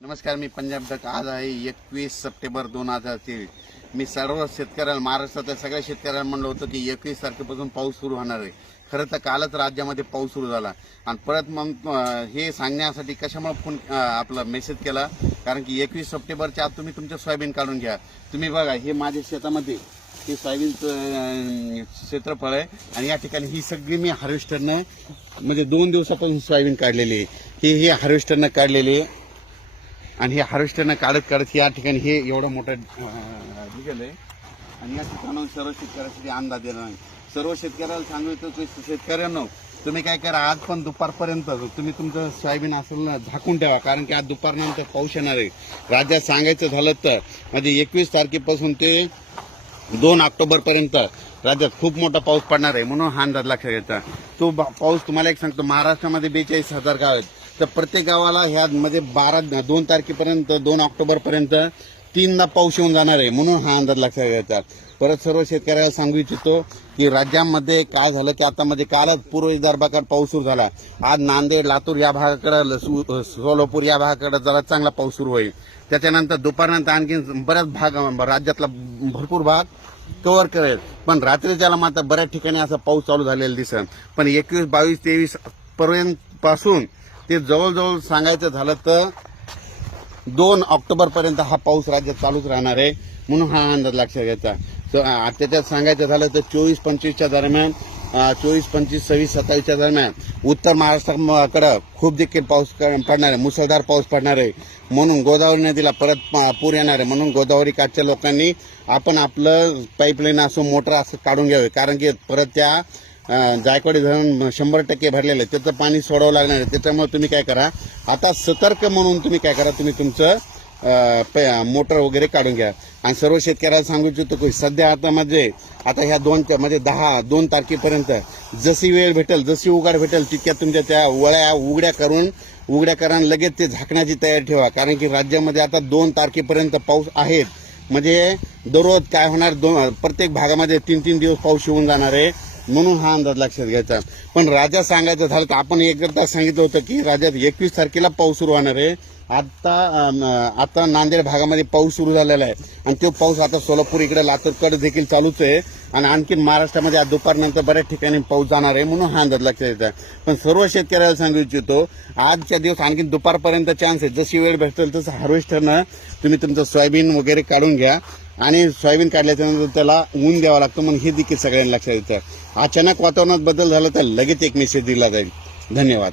नमस्कार, मी पंजाब डक. आज आहे 21 सप्टेंबर 2023. मी सर्व शेतकऱ्यांना, महाराष्ट्रातल्या सगळ्या शतकऱ्यांना म्हणलं होतं की 21 तारखेपासून पाऊस सुरू होणार आहे. खरं तर कालच राज्यामध्ये पाऊस सुरू झाला आणि परत मग हे सांगण्यासाठी कशामुळे फोन आपला मेसेज केला, कारण की 21 सप्टेंबरच्या आत तुम्ही तुमचं सोयाबीन काढून घ्या. तुम्ही बघा, हे माझ्या शेतामध्ये हे सोयाबीनचं क्षेत्रफळ आहे आणि या ठिकाणी ही सगळी मी हार्वेस्टरनं म्हणजे 2 दिवसापासून सोयाबीन काढलेली आहे. हे हार्वेस्टरनं काढलेली आहे आणि हे हार्वेस्टरनं काढत या ठिकाणी हे एवढं मोठं निघालं आहे आणि या ठिकाणी सर्व शेतकऱ्यांसाठी अंदाज दिला नाही. सर्व शेतकऱ्याला सांगितलं की शेतकऱ्यांनो, तुम्ही काय करा, आज पण दुपारपर्यंत तुम्ही तुमचं सोयाबीन असेल ना झाकून ठेवा, कारण की आज दुपारनंतर पाऊस येणार आहे. राज्यात सांगायचं झालं तर म्हणजे 21 तारखेपासून ते 2 ऑक्टोबरपर्यंत राज्यात खूप मोठा पाऊस पडणार आहे. म्हणून हा अंदाज लक्षात घ्यायचा. तो पाऊस तुम्हाला एक सांगतो, महाराष्ट्रामध्ये 42,000 गाव आहेत, तर प्रत्येक गावाला ह्या म्हणजे 2 तारखेपर्यंत 2 ऑक्टोबरपर्यंत 3दा पाऊस येऊन जाणार आहे. म्हणून हा अंदाज लक्षात घ्यायचा. परत सर्व शेतकऱ्याला सांगू इच्छितो की राज्यामध्ये काय झालं की आता म्हणजे कालच पूर्व विदर्भाकडे पाऊस सुरू झाला. आज नांदेड, लातूर या भागाकडे, सोलापूर या भागाकडे जरा चांगला पाऊस सुरू होईल. त्याच्यानंतर दुपारनंतर आणखी बऱ्याच भाग, राज्यातला भरपूर भाग कव्हर करेल. पण रात्रीच्याला मात्र बऱ्याच ठिकाणी असा पाऊस चालू झालेला दिसेल. पण 21, 22, 23 पर्यंत पासून ते जवळजवळ सांगायचं झालं तर 2 ऑक्टोबरपर्यंत हा पाऊस राज्यात चालूच राहणार आहे. म्हणून हा अंदाज लक्षात घ्यायचा. त्याच्यात सांगायचं झालं तर 24-25च्या दरम्यान, 24-25, 26-27च्या दरम्यान उत्तर महाराष्ट्राकडे खूप देखील पाऊस पडणार आहे, मुसळधार पाऊस पडणार आहे. म्हणून गोदावरी नदीला परत पूर येणार आहे. म्हणून गोदावरी काठच्या लोकांनी आपण आपलं पाईपलाईन असो, मोटर असं काढून घ्यावे, कारण की परत त्या जायकवाडी धरण 100% भरलेलं आहे, त्याचं पाणी सोडावं लागणार आहे. त्याच्यामुळे तुम्ही काय करा, आता सतर्क म्हणून तुम्ही काय करा, तुम्ही तुमचं मोटर वगैरे काढून घ्या. आणि सर्व शेतकऱ्याला सांगू इच्छितो की सध्या आता ह्या 2 तारखेपर्यंत जशी वेळ भेटेल, जशी उघाड भेटेल, तितक्या तुमच्या त्या वळ्या उघड्या करा, लगेच ते झाकण्याची तयारी ठेवा. कारण की राज्यामध्ये आता 2 तारखेपर्यंत पाऊस आहे. म्हणजे दररोज काय होणार, प्रत्येक भागामध्ये 3-3 दिवस पाऊस येऊन जाणार आहे. म्हणून हा अंदाज लक्षात घ्यायचा. पण राज्यात सांगायचं झालं तर आपण एकदा सांगितलं होतं की राज्यात 21 तारखेला पाऊस सुरू होणार आहे. आता नांदेड भागामध्ये पाऊस सुरू झालेला आहे आणि तो पाऊस आता सोलापूर इकडे, लातूरकडे देखील चालूच आहे. आणि आणखी महाराष्ट्रामध्ये आज दुपारनंतर बऱ्याच ठिकाणी पाऊस जाणार आहे. म्हणून हा अंदाज लक्षात घ्यायचा. पण सर्व शेतकऱ्याला सांगू इच्छितो, आजच्या दिवस आणखी दुपारपर्यंत चान्स आहे. जशी वेळ भेटेल तसं हार्वेस्टरनं तुम्ही तुमचं सोयाबीन वगैरे काढून घ्या. आणि सोयाबीन काढल्याच्यानंतर त्याला ऊन द्यावं लागतं. म्हणून हे देखील सगळ्यांना लक्षात येतं. अचानक वातावरणात बदल झाला तर लगेच एक मेसेज दिला जाईल. धन्यवाद.